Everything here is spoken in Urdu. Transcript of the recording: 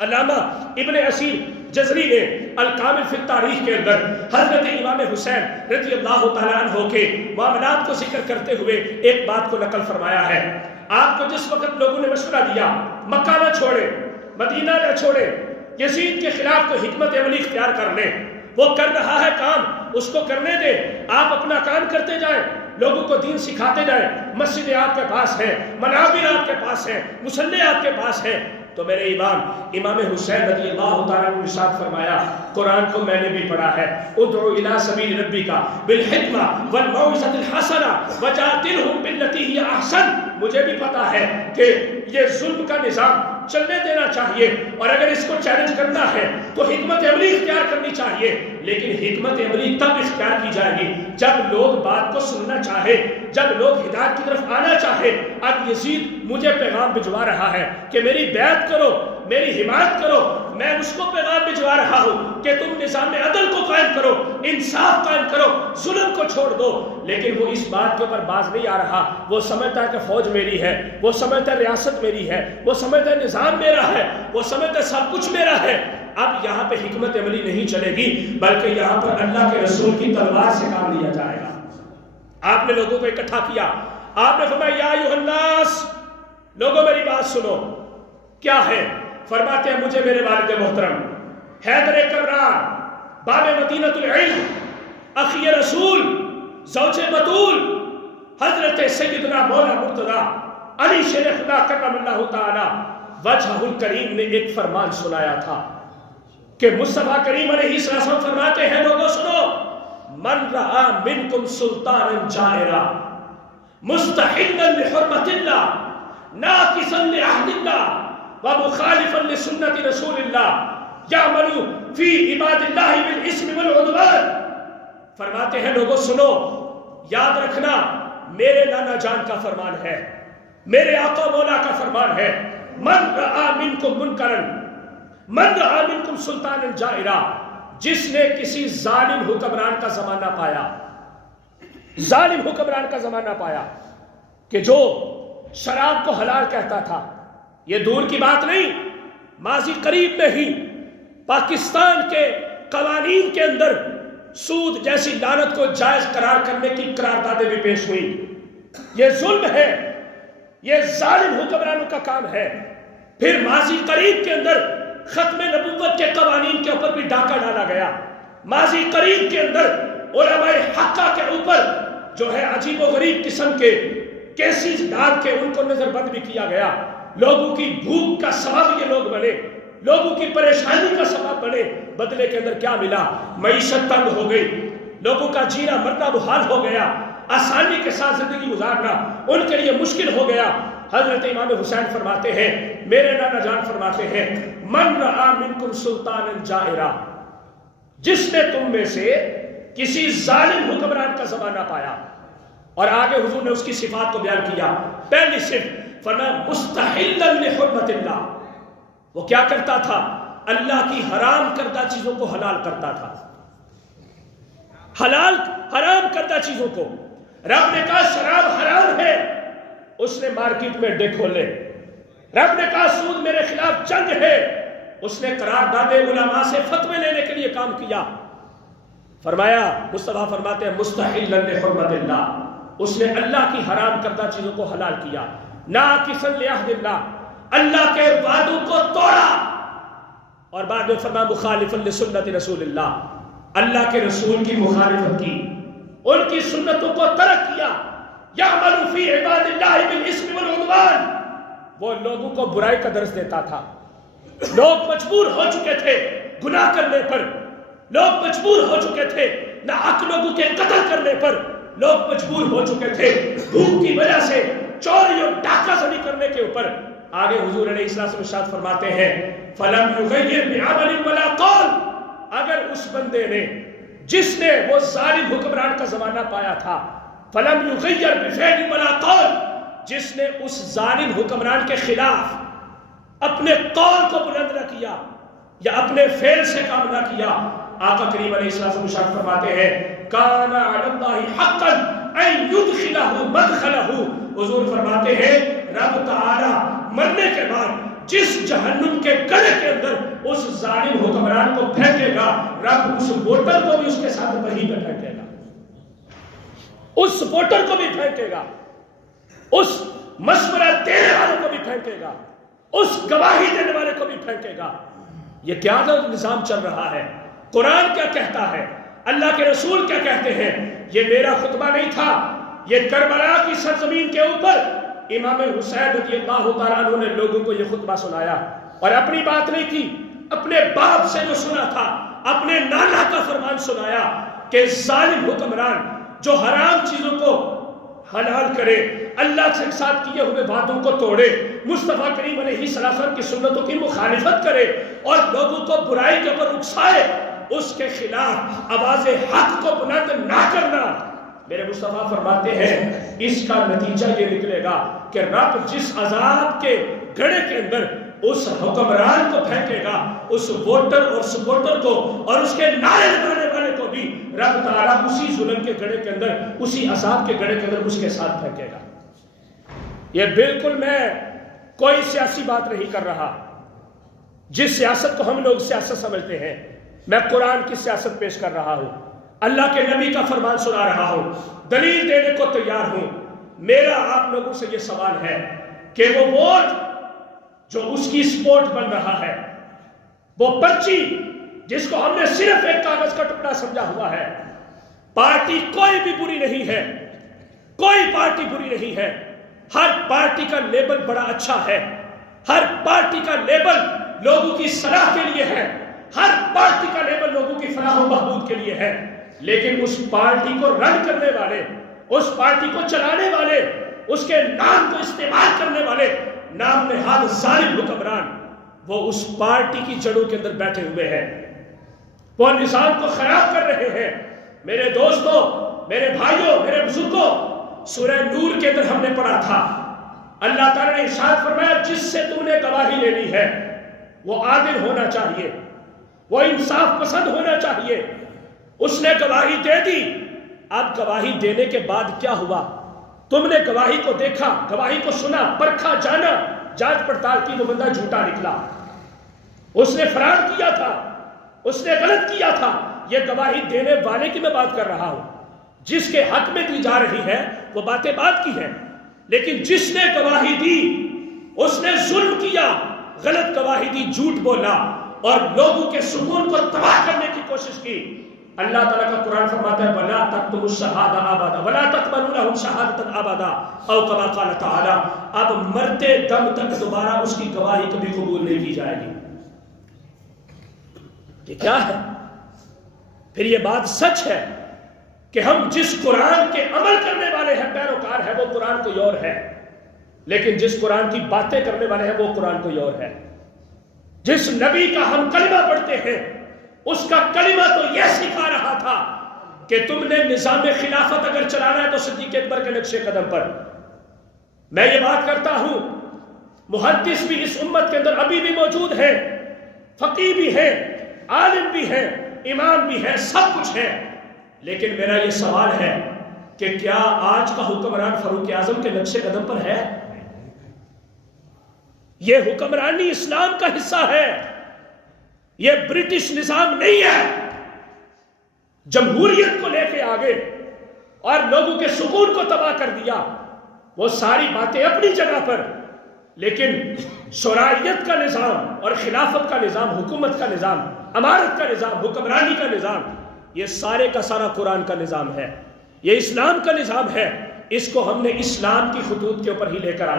علامہ ابن اسیر جزری نے الکامل فی التاریخ کے اندر حضرت امام حسین رضی اللہ تعالیٰ عنہ کے معاملات کو ذکر کرتے ہوئے ایک بات کو نقل فرمایا ہے. آپ کو جس وقت لوگوں نے مشورہ دیا مکہ نہ چھوڑے، مدینہ نہ چھوڑے، یزید کے خلاف کو حکمت عملی اختیار کر لیں، وہ کر رہا ہے کام، اس کو کرنے دیں، آپ اپنا کام کرتے جائیں، لوگوں کو دین سکھاتے جائیں، مسجدیں آپ کے پاس ہیں، منابر آپ کے پاس ہیں، مصلی آپ کے پاس ہیں. تو میرے امام حسین رضی اللہ تعالیٰ نے ارشاد فرمایا، قرآن کو میں نے بھی پڑھا ہے، ادعو الی سبیل ربک بالحکمہ والموعظۃ الحسنہ وجادلہم باللتی ہی احسن. مجھے بھی پتا ہے کہ یہ ظلم کا نظام چلنے دینا چاہیے، اور اگر اس کو چیلنج کرنا ہے تو حکمت عملی اختیار کرنی چاہیے. لیکن حکمت عملی تب اختیار کی جائے گی جب لوگ بات کو سننا چاہے، جب لوگ ہدایت کی طرف آنا چاہے. اب یزید مجھے پیغام بھجوا رہا ہے کہ میری بیعت کرو، میری حمایت کرو. میں اس کو پیغام بھجوا رہا ہوں کہ تم نظام عدل کو قائم کرو، انصاف قائم کرو، ظلم کو چھوڑ دو. لیکن وہ اس بات کے اوپر باز نہیں آ رہا. وہ سمجھتا ہے کہ فوج میری ہے، وہ سمجھتا ہے ریاست میری ہے، وہ سمجھتا ہے نظام میرا ہے، وہ سمجھتا ہے سب کچھ میرا ہے. اب یہاں پہ حکمت عملی نہیں چلے گی، بلکہ یہاں پر اللہ کے رسول کی تلوار سے کام لیا جائے گا. آپ نے لوگوں کو اکٹھا کیا، آپ نے فرمایا یا ایھا الناس، لوگوں میری بات سنو. کیا ہے؟ فرماتے ہیں مجھے میرے والد محترم حیدر کرار، باب مدینۃ العلم، اخی رسول، زوج بطول، حضرت سیدنا مولا مرتضیٰ علی شیر خدا کرم اللہ تعالی وجہہ الکریم نے ایک فرمان سنایا تھا کہ مصطفیٰ کریم علیہ السلام فرماتے ہیں لوگوں سنو، من رآ منکم سلطانا جائرا مستحلا لحرمت اللہ ناقصا لعہد اللہ ومخالفا لسنت رسول اللہ یعمل فی عباد اللہ بالاسم والعدوان. فرماتے ہیں لوگوں سنو، یاد رکھنا میرے نانا جان کا فرمان ہے، میرے آقا مولا کا فرمان ہے، من رآ منکم منکرا، من رآ منکم سلطانا جائرا، جس نے کسی ظالم حکمران کا زمانہ پایا، ظالم حکمران کا زمانہ پایا کہ جو شراب کو حلال کہتا تھا. یہ دور کی بات نہیں، ماضی قریب میں ہی پاکستان کے قوانین کے اندر سود جیسی لعنت کو جائز قرار کرنے کی قراردادیں بھی پیش ہوئی. یہ ظلم ہے، یہ ظالم حکمرانوں کا کام ہے. پھر ماضی قریب کے اندر ختم نبوت کے قوانین کے اوپر بھی ڈاکہ ڈالا گیا. ماضی قریب کے اندر علماء حقہ کے اوپر جو ہے عجیب و غریب قسم کے کیسز ڈال کے ان کو نظر بند بھی کیا گیا. لوگوں کی بھوک کا سبب یہ لوگ بنے، لوگوں کی پریشانی کا سبب بنے. بدلے کے اندر کیا ملا؟ معیشت تنگ ہو گئی، لوگوں کا جینا مرنا محال ہو گیا، آسانی کے ساتھ زندگی گزارنا ان کے لیے مشکل ہو گیا. حضرت امام حسین فرماتے ہیں، میرے نانا جان فرماتے ہیں، من رآ منکم سلطانا جائرا، جس نے تم میں سے کسی ظالم حکمران کا زمانہ پایا. اور آگے حضور نے اس کی صفات کو بیان کیا. پہلی صفت فرمایا مستحلا لحرمت اللہ، وہ کیا کرتا تھا؟ اللہ کی حرام کردہ چیزوں کو حلال کرتا تھا. حرام کردہ چیزوں کو، رب نے کہا شراب حرام ہے، اس نے مارکیٹ میں اڈے کھولے. رب نے کہا سود میرے خلاف جنگ ہے، اس نے قرارداد علماء سے فتوے لینے کے لیے کام کیا. فرمایا مصطفیٰ فرماتے ہیں مستحلا لحرمت اللہ، اس نے اللہ کی حرام کردہ چیزوں کو حلال کیا. ناقصا لعہد اللہ، اللہ کے وعدوں کو توڑا. اور بعد میں فرمایا مخالفا لسنت رسول اللہ، اللہ کے رسول کی مخالفت کی، ان کی سنتوں کو ترک کیا. یعمل فی عباد اللہ بالاسم والعدوان، وہ لوگوں کو برائی کا درس دیتا تھا. لوگ مجبور ہو چکے تھے گناہ کرنے پر، لوگ مجبور ہو چکے تھے ناحق لوگوں کے قتل کرنے پر، لوگ مجبور ہو چکے تھے بھوک کی وجہ سے چوری اور ڈاکہ زنی کرنے کے اوپر. آگے حضور علیہ السلام ارشاد فرماتے ہیں فلم یغیر بعمل ولا قول، اگر اس بندے نے جس نے وہ ظالم حکمران کا زمانہ پایا تھا، فلم یغیر بفعل ولا قول، جس نے اس ظالم حکمران کے خلاف اپنے قول کو بلند نہ کیا یا اپنے فعل سے کام نہ کیا، آقا کریم علیہ السلام ارشاد فرماتے ہیں کان علی اللہ حقا ان یدخلہ مدخلہ، حضور فرماتے ہیں رب تعالی مرنے کے بعد جس جہنم کے گڑھے کے اندر اس ظالم حکمران کو پھینکے گا، رب اس ووٹر کو بھی اس کے ساتھ وہیں پہ پھینکے گا، اس ووٹر کو بھی پھینکے گا، اس مشورہ دینے والے کو بھی پھینکے گا، اس گواہی دینے والے کو بھی پھینکے گا۔ یہ کیا نظام چل رہا ہے؟ قرآن کیا کہتا ہے؟ اللہ کے رسول کیا کہتے ہیں؟ یہ میرا خطبہ نہیں تھا، یہ کربلا کی سرزمین کے اوپر امام حسین رضی اللہ تعالیٰ عنہ نے لوگوں کو یہ خطبہ سنایا، اور اپنی بات نہیں کی، اپنے باپ سے جو سنا تھا، اپنے نانا کا فرمان سنایا کہ ظالم حکمران جو حرام چیزوں کو حلال کرے، اللہ کے ساتھ کیے ہوئے وعدوں کو توڑے، مصطفیٰ کریم علیہ السلام کی سنتوں کی مخالفت کرے اور لوگوں کو برائی کے اوپر اکسائے، اس کے خلاف آواز حق کو بلند نہ کرنا۔ میرے مصطفیٰ فرماتے ہیں اس کا نتیجہ یہ نکلے گا کہ رب جس عذاب کے گڑھے کے اندر اس حکمران کو پھینکے گا، اس ووٹر اور سپورٹر کو اور اس کے نعرے لگانے والے کو بھی رب تعالیٰ اسی ظلم کے گڑھے کے اندر، اسی عذاب کے گڑھے کے اندر اس کے ساتھ پھینکے گا۔ یہ بالکل میں کوئی سیاسی بات نہیں کر رہا، جس سیاست کو ہم لوگ سیاست سمجھتے ہیں، میں قرآن کی سیاست پیش کر رہا ہوں، اللہ کے نبی کا فرمان سنا رہا ہوں، دلیل دینے کو تیار ہوں۔ میرا آپ لوگوں سے یہ سوال ہے کہ وہ ووٹ جو اس کی سپورٹ بن رہا ہے، وہ پرچی جس کو ہم نے صرف ایک کاغذ کا ٹکڑا سمجھا ہوا ہے، پارٹی کوئی بھی بری نہیں ہے، کوئی پارٹی بری نہیں ہے، ہر پارٹی کا لیبل بڑا اچھا ہے، ہر پارٹی کا لیبل لوگوں کی صلاح کے لیے ہے، ہر پارٹی کا لیبل لوگوں کی فلاح و بہبود کے لیے ہے، لیکن اس پارٹی کو رن کرنے والے، اس پارٹی کو چلانے والے، اس کے نام کو استعمال کرنے والے نام نہاد ظالم حکمران، وہ اس پارٹی کی جڑوں کے اندر بیٹھے ہوئے ہیں، وہ نظام کو خراب کر رہے ہیں۔ میرے دوستوں، میرے بھائیوں، میرے بزرگوں، سورہ نور کے اندر ہم نے پڑھا تھا، اللہ تعالیٰ نے ارشاد فرمایا جس سے تم نے گواہی لینی ہے وہ عادل ہونا چاہیے، وہ انصاف پسند ہونا چاہیے۔ اس نے گواہی دے دی، اب گواہی دینے کے بعد کیا ہوا؟ تم نے گواہی کو دیکھا، گواہی کو سنا، پرکھا، جانا، جانچ پڑتال کی، وہ بندہ جھوٹا نکلا، اس نے فرار کیا تھا، اس نے غلط کیا تھا۔ یہ گواہی دینے والے کی میں بات کر رہا ہوں، جس کے حق میں دی جا رہی ہے وہ باتیں بات کی ہے، لیکن جس نے گواہی دی اس نے ظلم کیا، غلط گواہی دی، جھوٹ بولا اور لوگوں کے سکون کو تباہ کرنے کی کوشش کی۔ اللہ تعالیٰ کا قرآن فرماتا ہے وَلَا تَقْتُلُوا الشَّهَادَةَ أَبَدًا وَلَا تَقْبَلُوا لَهُمْ شَهَادَةً أَبَدًا أو كما قال تعالیٰ، اب مرتے دم تک دوبارہ اس کی گواہی کبھی قبول نہیں کی جائے گی۔ یہ کیا ہے؟ پھر یہ بات سچ ہے کہ ہم جس قرآن کے عمل کرنے والے ہیں، پیروکار ہے، وہ قرآن کوئی اور ہے، لیکن جس قرآن کی باتیں کرنے والے ہیں وہ قرآن کوئی اور ہے۔ جس نبی کا ہم کلمہ پڑھتے ہیں اس کا کلمہ تو یہ سکھا رہا تھا کہ تم نے نظام خلافت اگر چلانا ہے تو صدیق اکبر کے نقش قدم پر۔ میں یہ بات کرتا ہوں، محدث بھی اس امت کے اندر ابھی بھی موجود ہیں، فقیہ بھی ہیں، عالم بھی ہیں، امام بھی ہیں، سب کچھ ہے، لیکن میرا یہ سوال ہے کہ کیا آج کا حکمران فاروق اعظم کے نقش قدم پر ہے؟ یہ حکمرانی اسلام کا حصہ ہے، یہ برٹش نظام نہیں ہے۔ جمہوریت کو لے کے آگے اور لوگوں کے سکون کو تباہ کر دیا، وہ ساری باتیں اپنی جگہ پر، لیکن شرعیت کا نظام اور خلافت کا نظام، حکومت کا نظام، امارت کا نظام، حکمرانی کا نظام، یہ سارے کا سارا قرآن کا نظام ہے، یہ اسلام کا نظام ہے۔ اس کو ہم نے اسلام کی خطوط کے اوپر ہی لے کر آنا